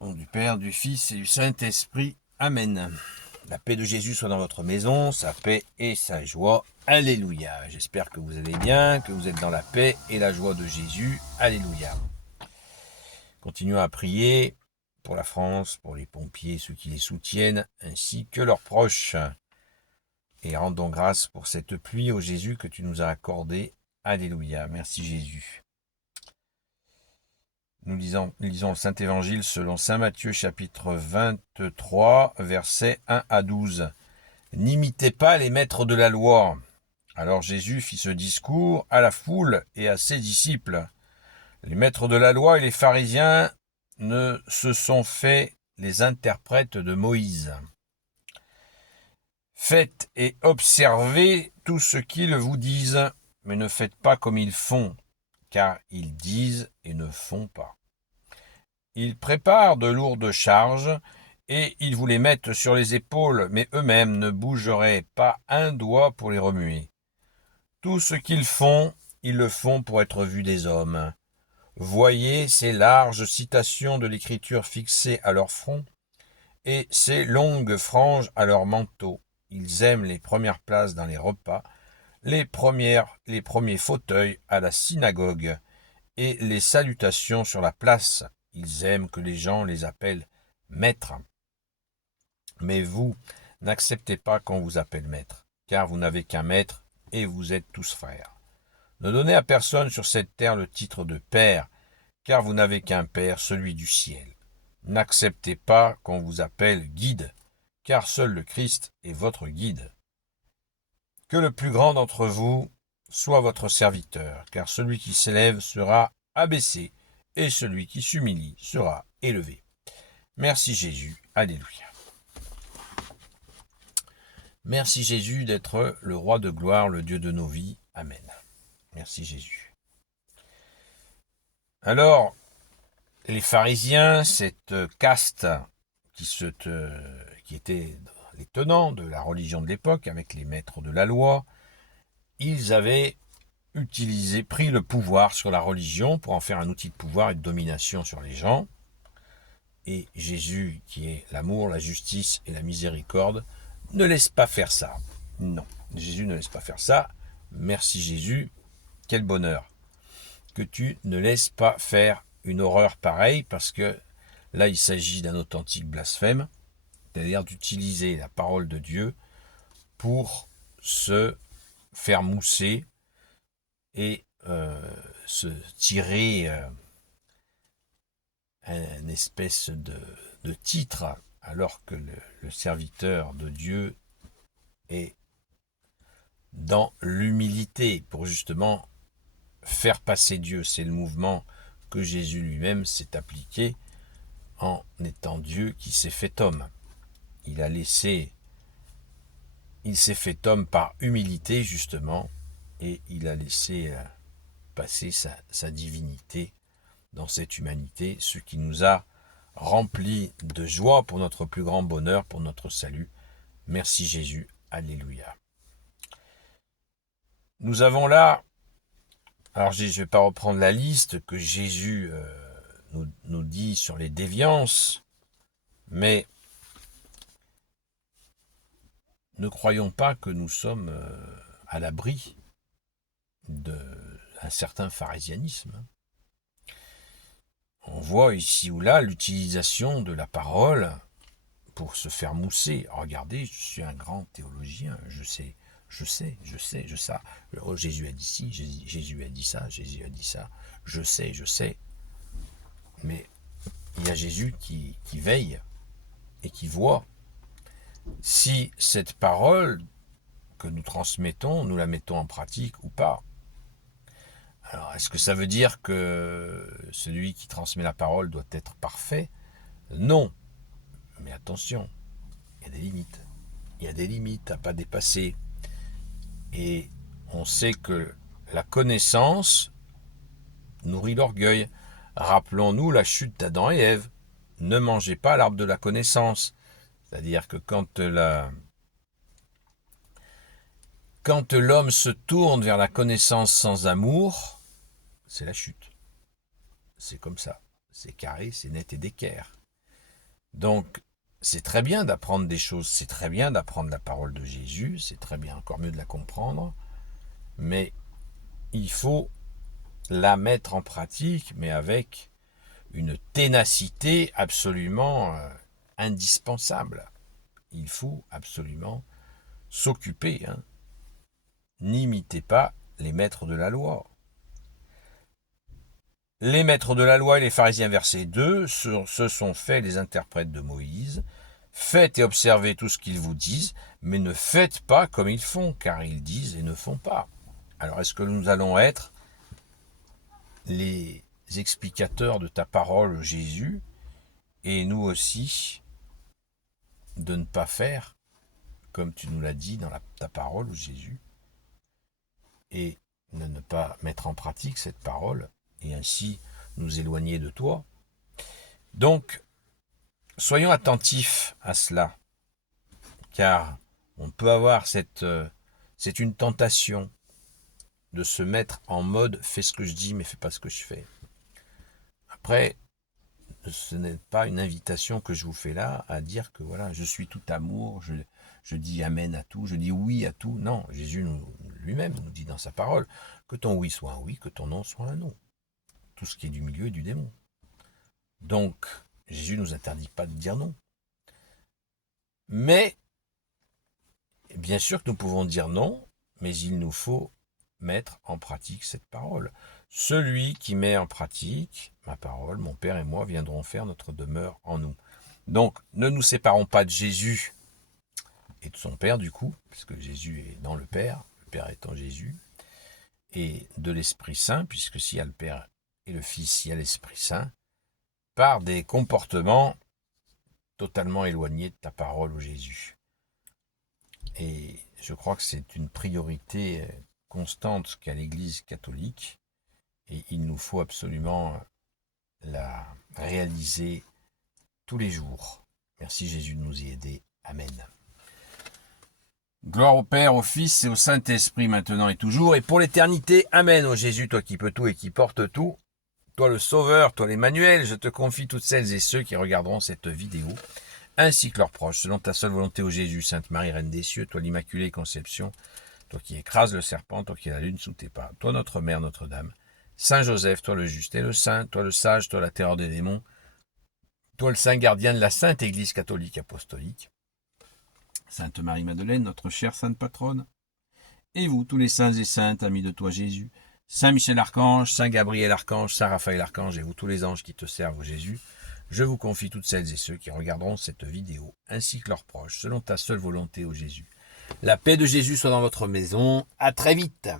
Au nom du Père, du Fils et du Saint-Esprit. Amen. La paix de Jésus soit dans votre maison, sa paix et sa joie. Alléluia. J'espère que vous allez bien, que vous êtes dans la paix et la joie de Jésus. Alléluia. Continuons à prier pour la France, pour les pompiers, ceux qui les soutiennent, ainsi que leurs proches. Et rendons grâce pour cette pluie, ô Jésus, que tu nous as accordée. Alléluia. Merci Jésus. Nous lisons le Saint-Évangile selon saint Matthieu chapitre 23, versets 1 à 12. N'imitez pas les maîtres de la loi. Alors Jésus fit ce discours à la foule et à ses disciples. Les maîtres de la loi et les pharisiens ne se sont fait les interprètes de Moïse. Faites et observez tout ce qu'ils vous disent, mais ne faites pas comme ils font, car ils disent et ne font pas. Ils préparent de lourdes charges, et ils vous les mettent sur les épaules, mais eux-mêmes ne bougeraient pas un doigt pour les remuer. Tout ce qu'ils font, ils le font pour être vus des hommes. Voyez ces larges citations de l'Écriture fixées à leur front, et ces longues franges à leur manteau. Ils aiment les premières places dans les repas, les premiers fauteuils à la synagogue, et les salutations sur la place. Ils aiment que les gens les appellent maître. Mais vous, n'acceptez pas qu'on vous appelle maître, car vous n'avez qu'un maître et vous êtes tous frères. Ne donnez à personne sur cette terre le titre de père, car vous n'avez qu'un père, celui du ciel. N'acceptez pas qu'on vous appelle guide, car seul le Christ est votre guide. Que le plus grand d'entre vous soit votre serviteur, car celui qui s'élève sera abaissé, et celui qui s'humilie sera élevé. Merci Jésus. Alléluia. Merci Jésus d'être le roi de gloire, le Dieu de nos vies. Amen. Merci Jésus. Alors, les pharisiens, cette caste qui était les tenants de la religion de l'époque, avec les maîtres de la loi, ils avaient pris le pouvoir sur la religion pour en faire un outil de pouvoir et de domination sur les gens. Et Jésus, qui est l'amour, la justice et la miséricorde, ne laisse pas faire ça. Non, Jésus ne laisse pas faire ça. Merci Jésus, quel bonheur que tu ne laisses pas faire une horreur pareille, parce que là il s'agit d'un authentique blasphème, c'est-à-dire d'utiliser la parole de Dieu pour se faire mousser et se tirer un espèce de titre, alors que le serviteur de Dieu est dans l'humilité pour justement faire passer Dieu. C'est le mouvement que Jésus lui-même s'est appliqué en étant Dieu qui s'est fait homme. Il s'est fait homme par humilité justement, et il a laissé passer sa divinité dans cette humanité, ce qui nous a remplis de joie pour notre plus grand bonheur, pour notre salut. Merci Jésus, alléluia. Nous avons là, alors je ne vais pas reprendre la liste que Jésus nous dit sur les déviances, mais ne croyons pas que nous sommes à l'abri d'un certain pharisianisme. On voit ici ou là l'utilisation de la parole pour se faire mousser. Regardez, je suis un grand théologien, je sais. Oh, Jésus a dit ci, Jésus a dit ça, Jésus a dit ça. Je sais. Mais il y a Jésus qui veille et qui voit si cette parole que nous transmettons, nous la mettons en pratique ou pas. Alors, est-ce que ça veut dire que celui qui transmet la parole doit être parfait? Non. Mais attention, il y a des limites. Il y a des limites à ne pas dépasser. Et on sait que la connaissance nourrit l'orgueil. Rappelons-nous la chute d'Adam et Ève. Ne mangez pas l'arbre de la connaissance. C'est-à-dire que quand l'homme se tourne vers la connaissance sans amour, c'est la chute. C'est comme ça. C'est carré, c'est net et d'équerre. Donc, c'est très bien d'apprendre des choses, c'est très bien d'apprendre la parole de Jésus, c'est très bien, encore mieux de la comprendre, mais il faut la mettre en pratique, mais avec une ténacité absolument indispensable. Il faut absolument s'occuper. N'imitez pas les maîtres de la loi. Les maîtres de la loi et les pharisiens, verset 2, se sont faits les interprètes de Moïse. Faites et observez tout ce qu'ils vous disent, mais ne faites pas comme ils font, car ils disent et ne font pas. Alors, est-ce que nous allons être les explicateurs de ta parole, Jésus, et nous aussi, de ne pas faire comme tu nous l'as dit dans ta parole, Jésus, et de ne pas mettre en pratique cette parole, et ainsi nous éloigner de toi. Donc, soyons attentifs à cela, car on peut avoir c'est une tentation de se mettre en mode fais ce que je dis mais fais pas ce que je fais. Après, ce n'est pas une invitation que je vous fais là à dire que voilà, je suis tout amour, je dis amen à tout, je dis oui à tout. Non, Jésus lui-même nous dit dans sa parole que ton oui soit un oui, que ton non soit un non. Tout ce qui est du milieu est du démon. Donc, Jésus ne nous interdit pas de dire non. Mais, bien sûr que nous pouvons dire non, mais il nous faut mettre en pratique cette parole. Celui qui met en pratique ma parole, mon Père et moi viendrons faire notre demeure en nous. Donc, ne nous séparons pas de Jésus et de son Père du coup, puisque Jésus est dans le Père étant Jésus, et de l'Esprit Saint, puisque s'il y a le Père et le Fils, il y a l'Esprit Saint, par des comportements totalement éloignés de ta parole, ô Jésus. Et je crois que c'est une priorité constante qu'a l'Église catholique, et il nous faut absolument la réaliser tous les jours. Merci Jésus de nous y aider. Amen. Gloire au Père, au Fils et au Saint-Esprit, maintenant et toujours, et pour l'éternité. Amen. Ô Jésus, toi qui peux tout et qui portes tout, toi le Sauveur, toi l'Emmanuel, je te confie toutes celles et ceux qui regarderont cette vidéo, ainsi que leurs proches, selon ta seule volonté, ô Jésus, Sainte Marie, Reine des cieux, toi l'Immaculée Conception, toi qui écrases le serpent, toi qui as la lune sous tes pas, toi notre Mère, Notre-Dame, Saint Joseph, toi le juste et le saint, toi le sage, toi la terreur des démons, toi le saint gardien de la Sainte Église catholique apostolique, Sainte Marie-Madeleine, notre chère sainte patronne, et vous, tous les saints et saintes, amis de toi Jésus, Saint Michel Archange, Saint Gabriel Archange, Saint Raphaël Archange, et vous tous les anges qui te servent, Jésus, je vous confie toutes celles et ceux qui regarderont cette vidéo, ainsi que leurs proches, selon ta seule volonté, ô Jésus. La paix de Jésus soit dans votre maison. À très vite.